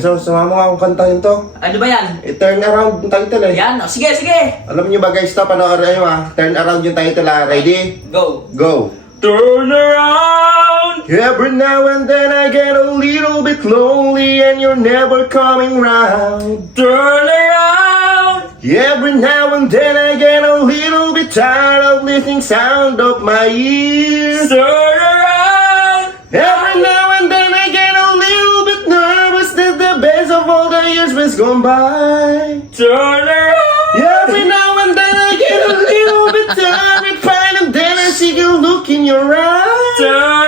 So, sumama mo nga akong kantahin to. Ano ba yan? Turn around yung title eh. Yan, sige, sige. Alam niyo ba guys to, panoorin nyo Turn around yung title Ready? Go. Go! Turn around. Every now and then I get a little bit lonely and you're never coming round. Turn around. Every now and then I get a little bit tired of listening sound of my ears. Turn around. Every now and then I get a little bit nervous that the best of all the years has gone by. Turn around. Every now and then I get a little bit terrified and then I see you look in your eyes. Turn